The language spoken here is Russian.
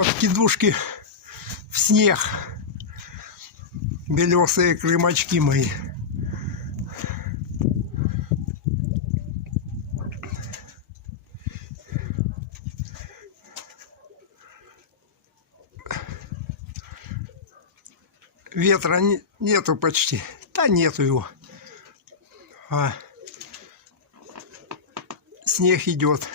подкидушки в снег. Белесые крымачки мои. Ветра нету почти. Да нету его. А снег идет.